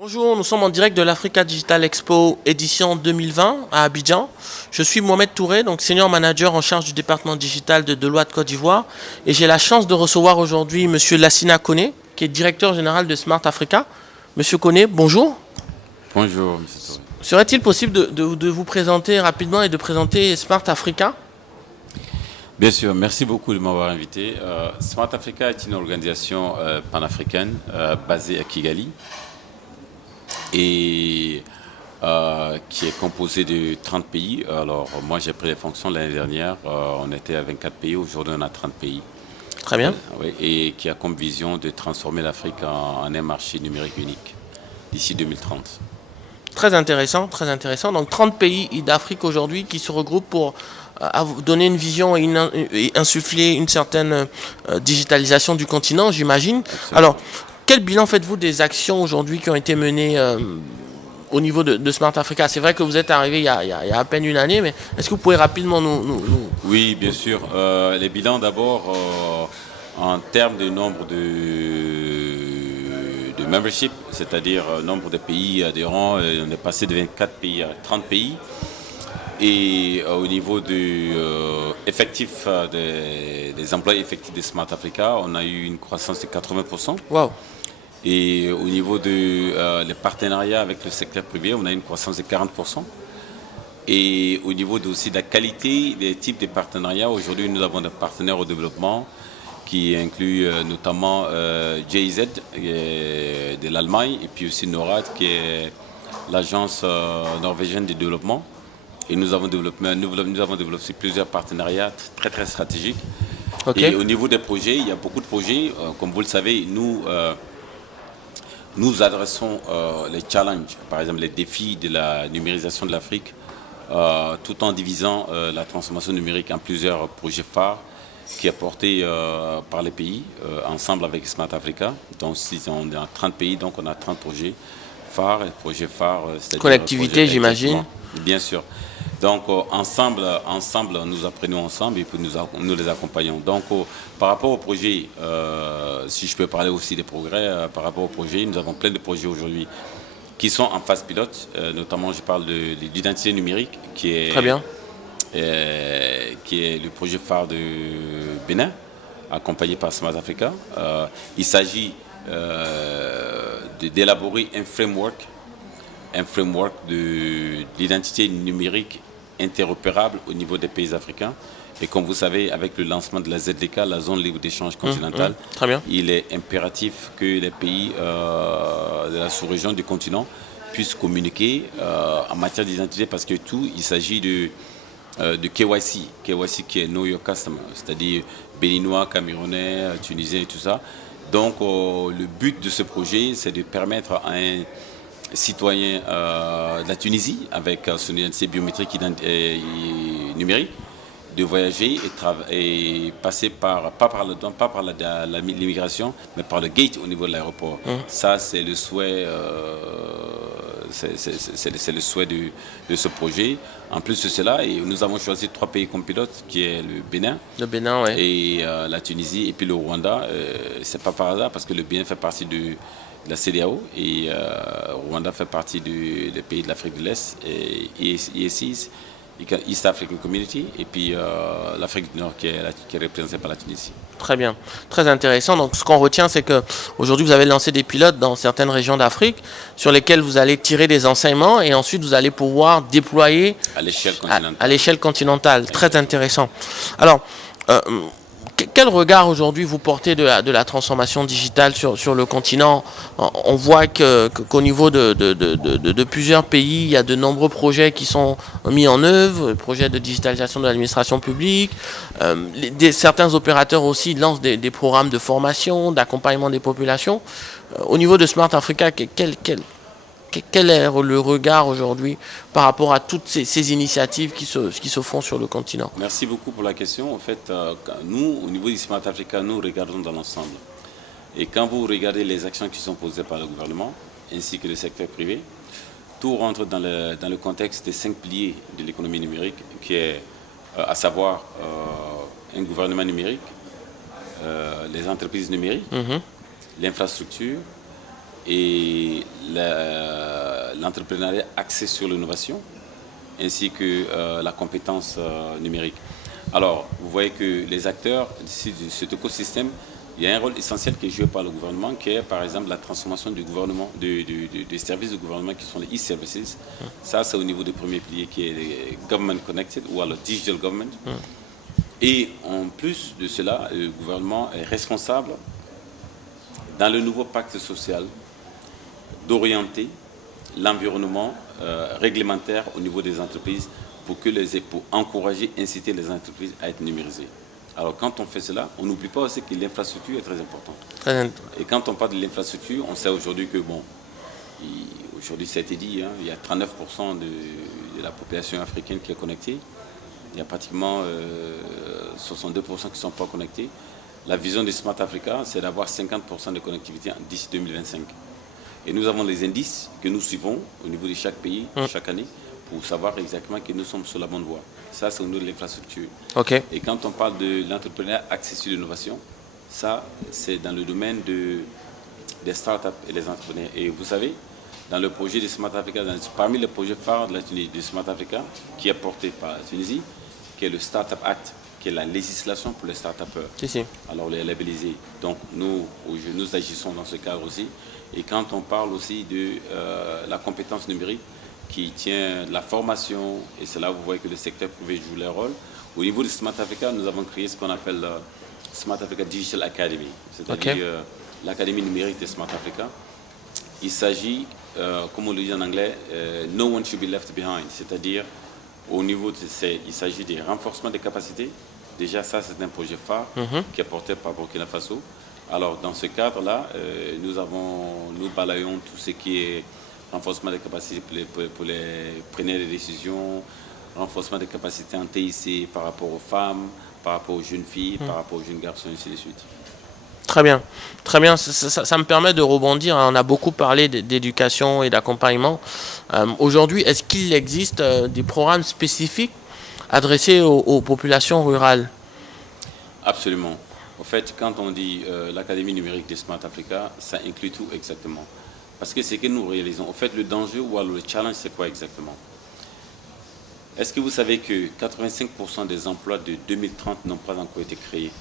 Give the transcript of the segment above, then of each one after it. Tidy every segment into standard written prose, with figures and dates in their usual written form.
Bonjour, nous sommes en direct de l'Africa Digital Expo édition 2020 à Abidjan. Je suis Mohamed Touré, donc senior manager en charge du département digital de Deloitte Côte d'Ivoire. Et j'ai la chance de recevoir aujourd'hui Monsieur Lassina Koné, qui est directeur général de Smart Africa. Monsieur Koné, bonjour. Bonjour, M. Touré. Serait-il possible de vous présenter rapidement et de présenter Smart Africa? Bien sûr, merci beaucoup de m'avoir invité. Smart Africa est une organisation panafricaine basée à Kigali et qui est composée de 30 pays. Alors, moi, j'ai pris les fonctions l'année dernière. On était à 24 pays. Aujourd'hui, on a 30 pays. Très bien. Oui, et qui a comme vision de transformer l'Afrique en un marché numérique unique d'ici 2030. Très intéressant, très intéressant. Donc 30 pays d'Afrique aujourd'hui qui se regroupent pour donner une vision et insuffler une certaine digitalisation du continent, j'imagine. Alors, quel bilan faites-vous des actions aujourd'hui qui ont été menées au niveau de Smart Africa? C'est vrai que vous êtes arrivé il y a à peine une année, mais est-ce que vous pouvez rapidement nous... Oui, bien sûr. Les bilans d'abord, en termes de nombre de membership, c'est-à-dire nombre de pays adhérents, on est passé de 24 pays à 30 pays. Et au niveau du effectif des employés effectifs de Smart Africa, on a eu une croissance de 80%. Wow. Et au niveau des partenariats avec le secteur privé, on a une croissance de 40%. Et au niveau aussi de la qualité des types de partenariats, aujourd'hui nous avons des partenaires au développement qui incluent notamment GIZ de l'Allemagne et puis aussi NORAD qui est l'agence norvégienne de développement. Et nous avons développé plusieurs partenariats très très stratégiques. Okay. Et au niveau des projets, il y a beaucoup de projets. Comme vous le savez, nous adressons les challenges, par exemple les défis de la numérisation de l'Afrique, tout en divisant la transformation numérique en plusieurs projets phares qui est porté par les pays, ensemble avec Smart Africa. Donc si on est en 30 pays, donc on a 30 projets phares. Et projets phares, c'est-à-dire connectivité, j'imagine. Bien sûr. Donc ensemble, nous apprenons ensemble et puis nous les accompagnons. Donc par rapport au projet, si je peux parler aussi des progrès, par rapport au projet, nous avons plein de projets aujourd'hui qui sont en phase pilote. Notamment, je parle de l'identité numérique qui est, très bien. Qui est le projet phare de Bénin, accompagné par Smart Africa. Il s'agit d'élaborer un framework de l'identité numérique interopérable au niveau des pays africains. Et comme vous savez, avec le lancement de la ZDK, la zone libre d'échange continentale, très bien. Il est impératif que les pays de la sous-région du continent puissent communiquer en matière d'identité parce que il s'agit de KYC qui est Know Your Customer, c'est-à-dire béninois, camerounais, tunisiens et tout ça. Donc le but de ce projet, c'est de permettre à un citoyen de la Tunisie avec son identité biométrique et numérique de voyager et passer pas par l'immigration, mais par le gate au niveau de l'aéroport. Ça, c'est le souhait, c'est le souhait de ce projet. En plus de cela, et nous avons choisi 3 pays comme pilote, qui est le Bénin, Ouais. et la Tunisie et puis le Rwanda. C'est pas par hasard parce que le Bénin fait partie de la CEDEAO et Rwanda fait partie des pays de l'Afrique de l'Est et EAC, East African Community, et puis l'Afrique du Nord qui est représentée par la Tunisie. Très bien, très intéressant. Donc ce qu'on retient, c'est que aujourd'hui vous avez lancé des pilotes dans certaines régions d'Afrique sur lesquelles vous allez tirer des enseignements et ensuite vous allez pouvoir déployer à l'échelle continentale. À l'échelle continentale. Très intéressant. Alors, quel regard aujourd'hui vous portez de la transformation digitale sur le continent? On voit qu'au niveau de plusieurs pays, il y a de nombreux projets qui sont mis en œuvre, projets de digitalisation de l'administration publique. Certains opérateurs aussi lancent des programmes de formation, d'accompagnement des populations. Au niveau de Smart Africa, quel est le regard aujourd'hui par rapport à toutes ces initiatives qui se font sur le continent? Merci beaucoup pour la question. En fait, nous, au niveau du Smart Africa, nous regardons dans l'ensemble. Et quand vous regardez les actions qui sont posées par le gouvernement, ainsi que le secteur privé, tout rentre dans le contexte des 5 piliers de l'économie numérique, qui est à savoir un gouvernement numérique, les entreprises numériques, l'infrastructure, et l'entrepreneuriat axé sur l'innovation, ainsi que la compétence numérique. Alors, vous voyez que les acteurs de cet écosystème, il y a un rôle essentiel qui est joué par le gouvernement, qui est par exemple la transformation du gouvernement, des services du gouvernement qui sont les e-services. Ça, c'est au niveau du premier pilier qui est les Government Connected ou alors Digital Government. Et en plus de cela, le gouvernement est responsable, dans le nouveau pacte social, d'orienter l'environnement réglementaire au niveau des entreprises pour encourager, inciter les entreprises à être numérisées. Alors quand on fait cela, on n'oublie pas aussi que l'infrastructure est très importante. Et quand on parle de l'infrastructure, on sait aujourd'hui que, bon, aujourd'hui ça a été dit, hein, il y a 39% de la population africaine qui est connectée. Il y a pratiquement 62% qui ne sont pas connectés. La vision de Smart Africa, c'est d'avoir 50% de connectivité d'ici 2025. Et nous avons les indices que nous suivons au niveau de chaque pays, chaque année, pour savoir exactement que nous sommes sur la bonne voie. Ça, c'est au niveau de l'infrastructure. Okay. Et quand on parle de l'entrepreneuriat axé sur l'innovation, ça, c'est dans le domaine des startups et des entrepreneurs. Et vous savez, dans le projet de Smart Africa, parmi les projets phares de la Tunisie, de Smart Africa, qui est porté par la Tunisie, qui est le Startup Act, qui est la législation pour les start-upers. Si. Alors, les labellisés. Donc, nous agissons dans ce cadre aussi. Et quand on parle aussi de la compétence numérique, qui tient la formation, et c'est là où vous voyez que le secteur privé joue leur rôle. Au niveau de Smart Africa, nous avons créé ce qu'on appelle Smart Africa Digital Academy, c'est-à-dire l'académie numérique de Smart Africa. Il s'agit, comme on le dit en anglais, no one should be left behind, c'est-à-dire au niveau il s'agit des renforcements des capacités. Déjà, ça, c'est un projet phare qui est porté par Burkina Faso. Alors, dans ce cadre-là, nous balayons tout ce qui est renforcement des capacités pour les preneurs de décisions, renforcement des capacités en TIC par rapport aux femmes, par rapport aux jeunes filles, par rapport aux jeunes garçons, et ainsi de suite. Très bien, très bien. Ça me permet de rebondir. On a beaucoup parlé d'éducation et d'accompagnement. Aujourd'hui, est-ce qu'il existe des programmes spécifiques adressés aux populations rurales? Absolument. En fait, quand on dit l'Académie numérique de Smart Africa, ça inclut tout exactement. Parce que c'est que nous réalisons. En fait, le danger ou alors le challenge, c'est quoi exactement? Est-ce que vous savez que 85% des emplois de 2030 n'ont pas encore été créés?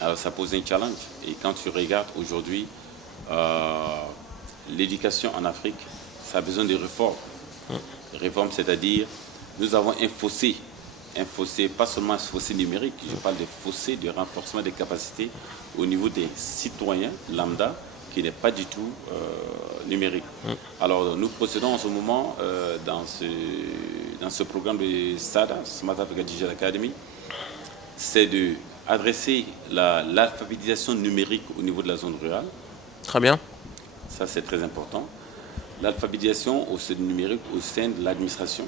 Alors, ça pose un challenge. Et quand tu regardes aujourd'hui, l'éducation en Afrique, ça a besoin de réformes. Réformes, c'est-à-dire, nous avons un fossé, pas seulement un fossé numérique, je parle de fossé de renforcement des capacités au niveau des citoyens lambda, qui n'est pas du tout numérique. Alors, nous procédons en ce moment dans ce programme de SADA, Smart Africa Digital Academy, c'est d'adresser l'alphabétisation numérique au niveau de la zone rurale. Très bien. Ça, c'est très important. L'alphabétisation numérique au sein de l'administration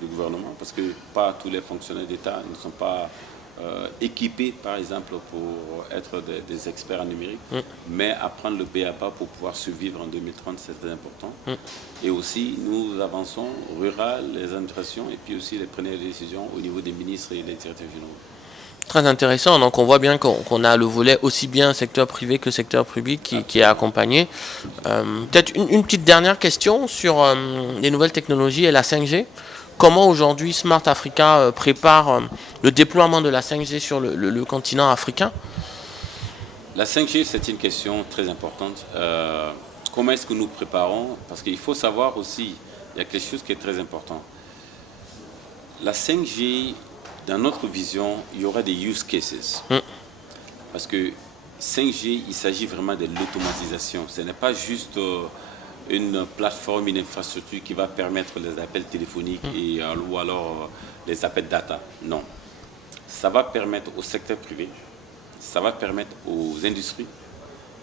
du gouvernement, parce que pas tous les fonctionnaires d'État ne sont pas équipés, par exemple, pour être des experts en numérique, mais apprendre le BABA pour pouvoir survivre en 2030, c'est très important. Et aussi, nous avançons rural, les administrations, et puis aussi les preneurs de décisions au niveau des ministres et des directeurs généraux. Très intéressant. Donc, on voit bien qu'on a le volet aussi bien secteur privé que secteur public qui est accompagné. Peut-être une petite dernière question sur les nouvelles technologies et la 5G. Comment aujourd'hui Smart Africa prépare le déploiement de la 5G sur le continent africain? La 5G, c'est une question très importante. Comment est-ce que nous préparons? Parce qu'il faut savoir aussi, il y a quelque chose qui est très important. La 5G, dans notre vision, il y aura des use cases. Parce que 5G, il s'agit vraiment de l'automatisation. Ce n'est pas juste une plateforme, une infrastructure qui va permettre les appels téléphoniques ou alors les appels data. Non. Ça va permettre au secteur privé, ça va permettre aux industries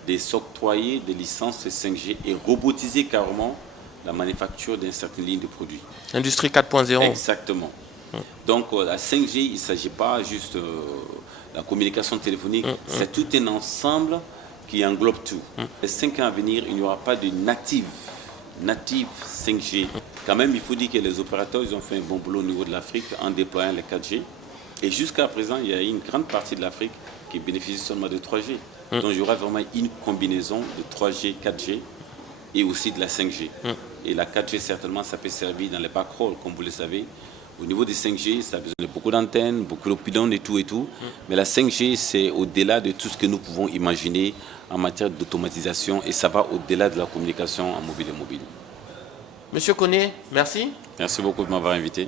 de s'octroyer des licences 5G et robotiser carrément la manufacture d'une certaine ligne de produits. Industrie 4.0. Exactement. Donc la 5G, il ne s'agit pas juste de la communication téléphonique, c'est tout un ensemble qui englobe tout. Les 5 ans à venir, il n'y aura pas de native 5G. Quand même, il faut dire que les opérateurs ils ont fait un bon boulot au niveau de l'Afrique en déployant les 4G. Et jusqu'à présent, il y a une grande partie de l'Afrique qui bénéficient seulement de 3G. Donc il y aura vraiment une combinaison de 3G, 4G et aussi de la 5G. Et la 4G, certainement, ça peut servir dans les backrolls, comme vous le savez. Au niveau des 5G, ça a besoin de beaucoup d'antennes, beaucoup de pylônes et tout et tout. Mais la 5G, c'est au-delà de tout ce que nous pouvons imaginer en matière d'automatisation et ça va au-delà de la communication en mobile et mobile. Monsieur Koné, merci. Merci beaucoup de m'avoir invité.